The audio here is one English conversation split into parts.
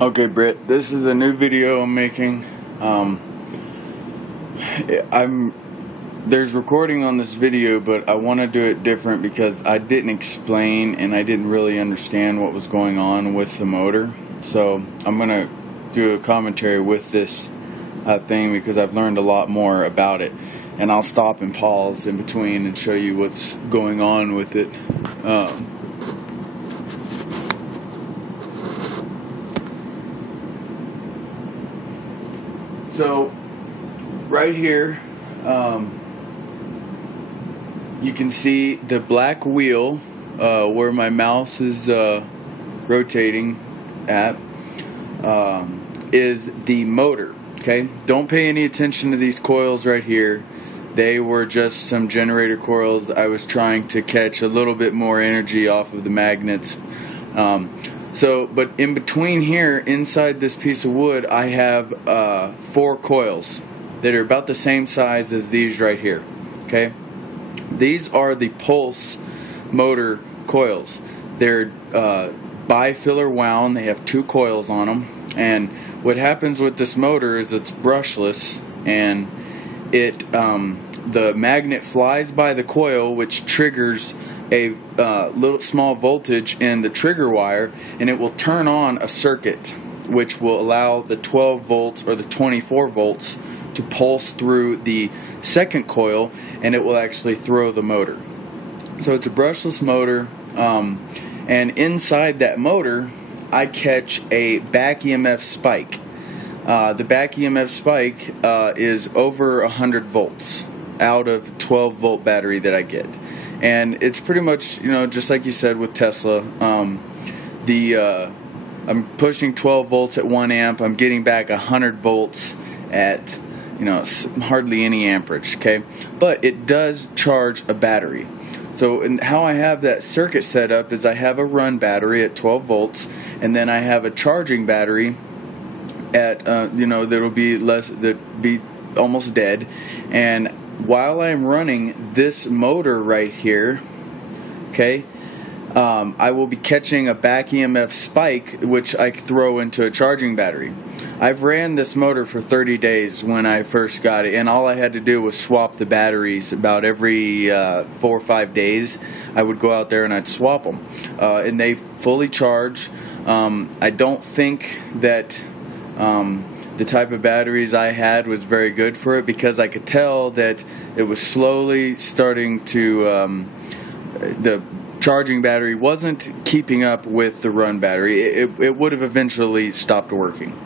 Okay, Britt, this is a new video I'm making. There's recording on this video, but I want to do it different because I didn't explain and I didn't really understand what was going on with the motor. So I'm going to do a commentary with this thing because I've learned a lot more about it. And I'll stop and pause in between and show you what's going on with it. So, right here, you can see the black wheel where my mouse is rotating at is the motor. Okay, don't pay any attention to these coils right here. They were just some generator coils. I was trying to catch a little bit more energy off of the magnets. But in between here, inside this piece of wood, I have 4 coils that are about the same size as these right here. Okay, these are the pulse motor coils. They're bifiller wound. They have 2 coils on them. And what happens with this motor is it's brushless, and the magnet flies by the coil, which triggers a little small voltage in the trigger wire, and it will turn on a circuit which will allow the 12 volts or the 24 volts to pulse through the second coil, and it will actually throw the motor. So it's a brushless motor, and inside that motor I catch a back EMF spike. The back EMF spike is over 100 volts out of 12 volt battery that I get. And it's pretty much, just like you said with Tesla, I'm pushing 12 volts at 1 amp, I'm getting back 100 volts at, hardly any amperage, okay? But it does charge a battery. So how I have that circuit set up is I have a run battery at 12 volts, and then I have a charging battery at, that'll be almost dead. And while I'm running this motor right here, okay, I will be catching a back EMF spike, which I throw into a charging battery. I've ran this motor for 30 days when I first got it, and all I had to do was swap the batteries about every 4 or 5 days. I would go out there and I'd swap them, and they fully charge. I don't think that the type of batteries I had was very good for it, because I could tell that it was slowly starting to, the charging battery wasn't keeping up with the run battery. It would have eventually stopped working.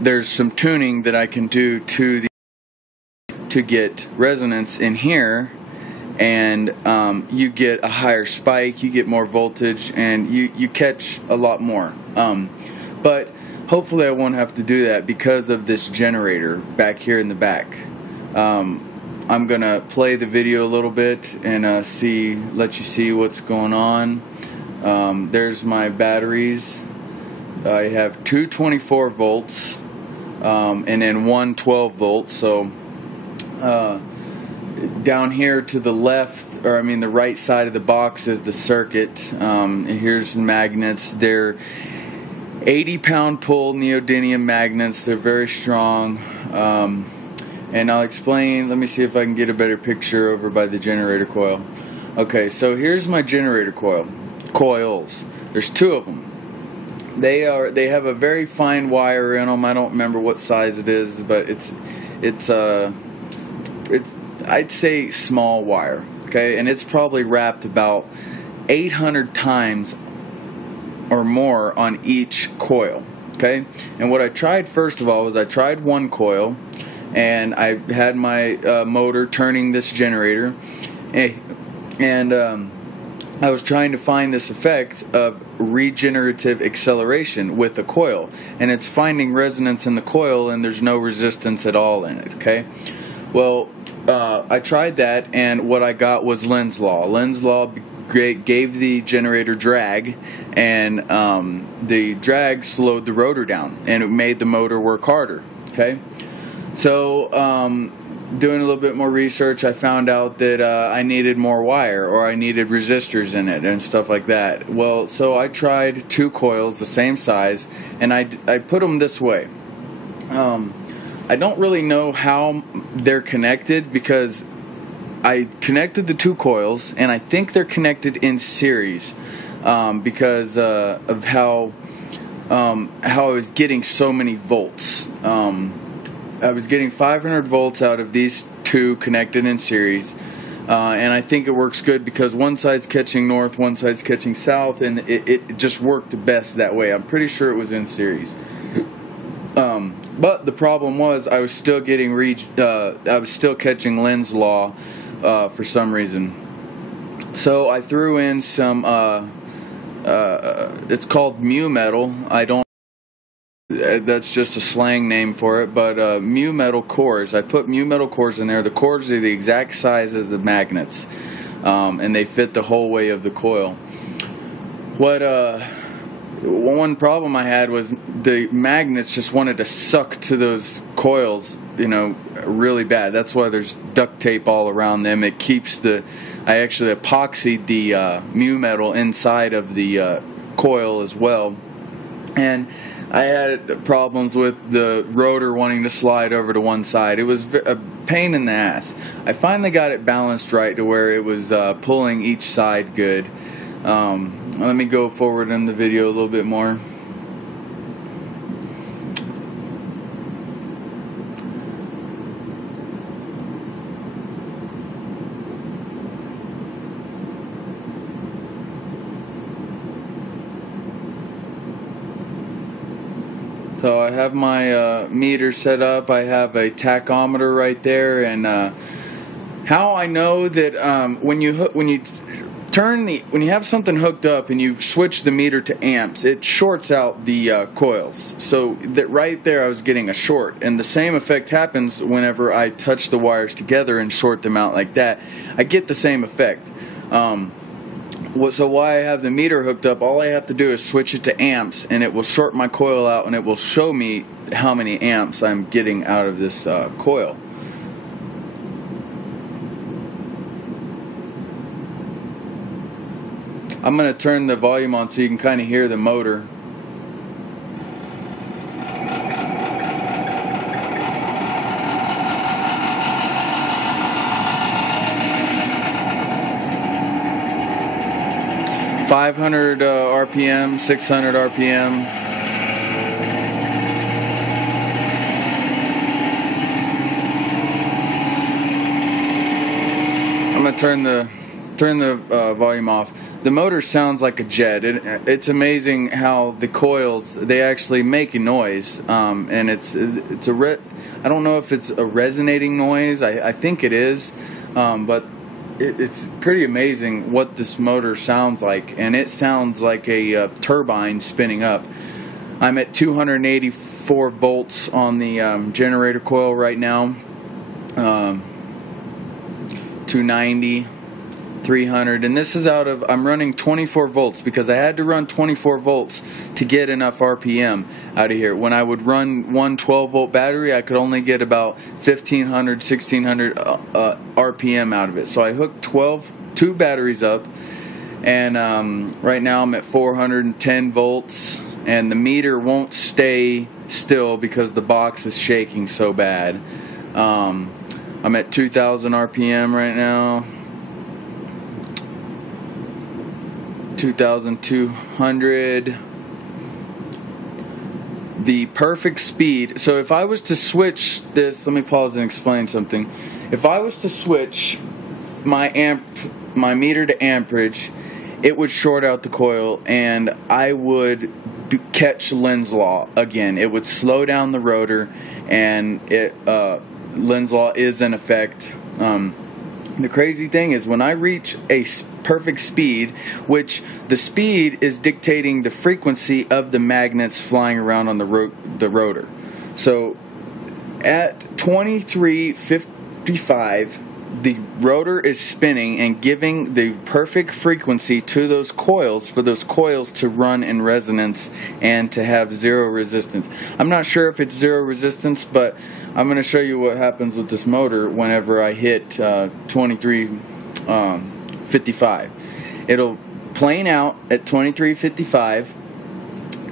There's some tuning that I can do to get resonance in here, and you get a higher spike, you get more voltage, and you catch a lot more. But hopefully I won't have to do that because of this generator back here in the back. I'm gonna play the video a little bit and let you see what's going on. There's my batteries. I have 2 24 volts and then 1 12 volts. So down here to the left, the right side of the box is the circuit. And here's the magnets. They're 80-pound pull neodymium magnets. They're very strong. And I'll explain. Let me see if I can get a better picture over by the generator coil. Okay, so here's my generator coils. There's 2 of them. They have a very fine wire in them. I don't remember what size it is, but it's I'd say small wire. Okay, and it's probably wrapped about 800 times or more on each coil. Okay, and what I tried first of all was I tried 1 coil, and I had my motor turning this generator, and I was trying to find this effect of regenerative acceleration with the coil, and it's finding resonance in the coil, and there's no resistance at all in it. Okay, well, I tried that, and what I got was Lenz's law. Lenz's law gave the generator drag, and the drag slowed the rotor down, and it made the motor work harder. Okay, so doing a little bit more research, I found out that I needed more wire, or I needed resistors in it and stuff like that. Well, so I tried 2 coils the same size, and I put them this way. I don't really know how they're connected, because I connected the 2 coils, and I think they're connected in series, because of how I was getting so many volts. I was getting 500 volts out of these 2 connected in series, and I think it works good because one side's catching north, one side's catching south, and it just worked best that way. I'm pretty sure it was in series. But the problem was I was still getting I was still catching Lenz's law for some reason. So I threw in some it's called mu metal. That's just a slang name for it, but mu metal cores. I put mu metal cores in there. The cores are the exact size as the magnets, and they fit the whole way of the coil. One problem I had was the magnets just wanted to suck to those coils, really bad. That's why there's duct tape all around them. It keeps I actually epoxied the mu metal inside of the coil as well, and I had problems with the rotor wanting to slide over to one side. It was a pain in the ass. I finally got it balanced right to where it was pulling each side good. Let me go forward in the video a little bit more. So I have my meter set up. I have a tachometer right there, and how I know that when you have something hooked up and you switch the meter to amps, it shorts out the coils. So that right there, I was getting a short, and the same effect happens whenever I touch the wires together and short them out like that. I get the same effect. So why I have the meter hooked up, all I have to do is switch it to amps, and it will short my coil out, and it will show me how many amps I'm getting out of this coil. I'm going to turn the volume on so you can kind of hear the motor. .500 RPM, 600 RPM. I'm going to turn the volume off. The motor sounds like a jet. It's amazing how the coils, they actually make a noise, and it's I don't know if it's a resonating noise. I think it is, but it's pretty amazing what this motor sounds like, and it sounds like a turbine spinning up. I'm at 284 volts on the generator coil right now. 290, 300, and this is I'm running 24 volts because I had to run 24 volts to get enough RPM out of here. When I would run one 12-volt battery, I could only get about 1500, 1600 RPM out of it. So I hooked 2 batteries up, and right now I'm at 410 volts, and the meter won't stay still because the box is shaking so bad. I'm at 2000 RPM right now. 2,200. The perfect speed. So if I was to switch this, let me pause and explain something. If I was to switch my meter to amperage, it would short out the coil, and I would catch Lenz's law again. It would slow down the rotor, and Lenz's law is in effect. The crazy thing is when I reach a perfect speed, which the speed is dictating the frequency of the magnets flying around on the rotor. So at 2355, the rotor is spinning and giving the perfect frequency to those coils for those coils to run in resonance and to have zero resistance. I'm not sure if it's zero resistance, but I'm going to show you what happens with this motor whenever I hit 2355. It'll plane out at 2355,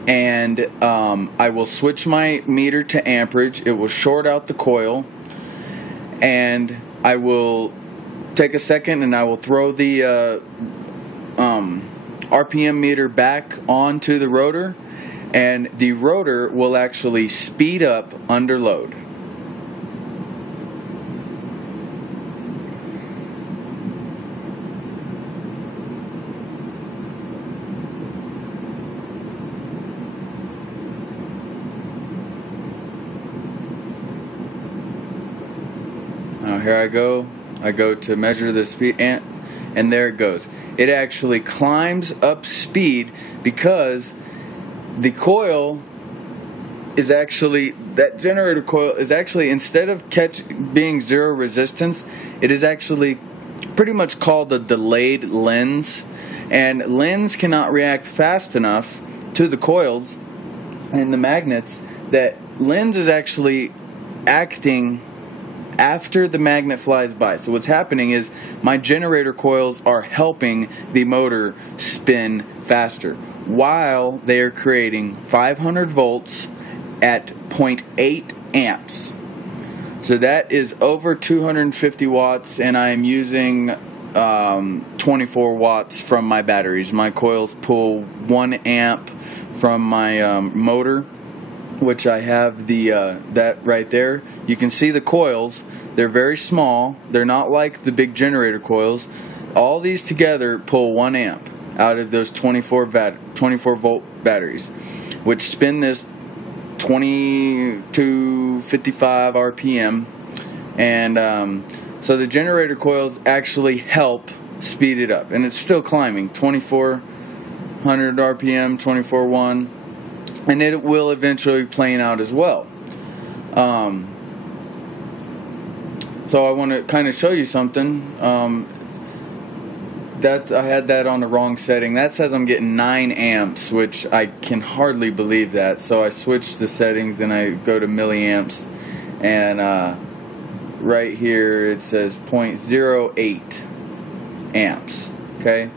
and I will switch my meter to amperage. It will short out the coil, and I will take a second and I will throw the RPM meter back onto the rotor, and the rotor will actually speed up under load. Now here I go to measure the speed, and there it goes. It actually climbs up speed because the coil is actually, that generator coil is actually, instead of being zero resistance, it is actually pretty much called a delayed lens, and lens cannot react fast enough to the coils and the magnets that lens is actually acting after the magnet flies by. So what's happening is my generator coils are helping the motor spin faster while they are creating 500 volts at 0.8 amps. So that is over 250 watts, and I am using 24 watts from my batteries. My coils pull 1 amp from my motor, which I have the that right there. You can see the coils. They're very small. They're not like the big generator coils. All these together pull 1 amp out of those 24 volt batteries, which spin this 2255 RPM, and so the generator coils actually help speed it up, and it's still climbing 2400 RPM, 24.1. And it will eventually plane out as well. So I want to kind of show you something. That I had that on the wrong setting. That says I'm getting 9 amps, which I can hardly believe that. So I switched the settings and I go to milliamps, and right here it says 0.08 amps. Okay.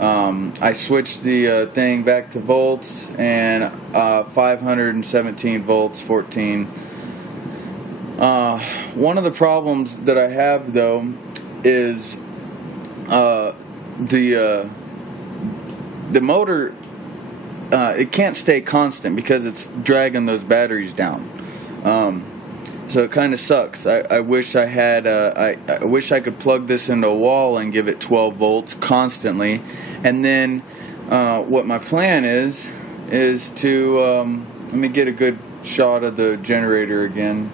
I switched the thing back to volts, and 517 volts, 14. One of the problems that I have, though, is the motor. It can't stay constant because it's dragging those batteries down. So it kind of sucks. I wish I had. I wish I could plug this into a wall and give it 12 volts constantly. And then what my plan is to let me get a good shot of the generator again.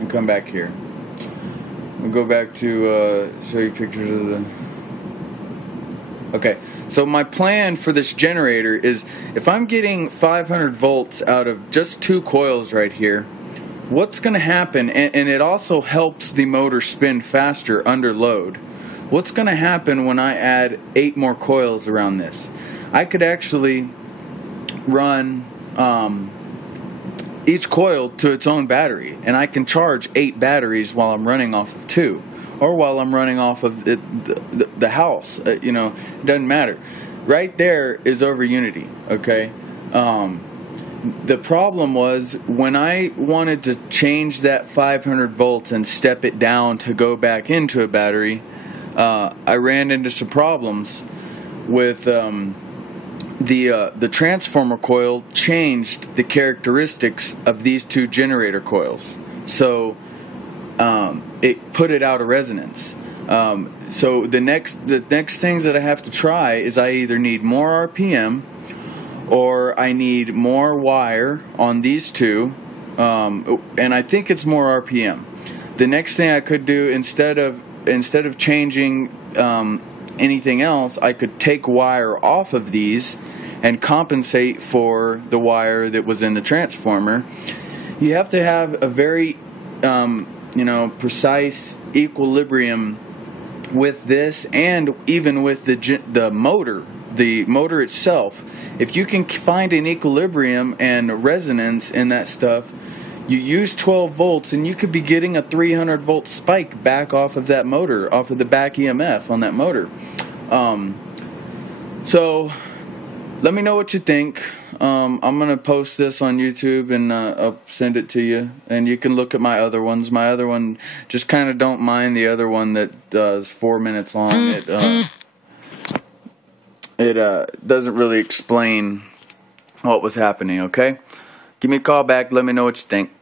And come back here. We'll go back to show you pictures of the. Okay, so my plan for this generator is, if I'm getting 500 volts out of just 2 coils right here, what's going to happen, and it also helps the motor spin faster under load, what's going to happen when I add 8 more coils around this? I could actually run each coil to its own battery, and I can charge 8 batteries while I'm running off of 2. Or while I'm running off of the house, it doesn't matter. Right there is over unity, okay? The problem was when I wanted to change that 500 volts and step it down to go back into a battery, I ran into some problems with the transformer coil changed the characteristics of these 2 generator coils. So it put it out of resonance. So the next things that I have to try is I either need more RPM or I need more wire on these 2, and I think it's more RPM. The next thing I could do, instead of changing anything else, I could take wire off of these and compensate for the wire that was in the transformer. You have to have a very precise equilibrium with this, and even with the motor itself. If you can find an equilibrium and resonance in that stuff, you use 12 volts and you could be getting a 300 volt spike back off of that motor, off of the back EMF on that motor. So let me know what you think. I'm going to post this on YouTube and I'll send it to you. And you can look at my other ones. My other one, just kind of don't mind the other one that is 4 minutes long. It doesn't really explain what was happening, okay? Give me a call back. Let me know what you think.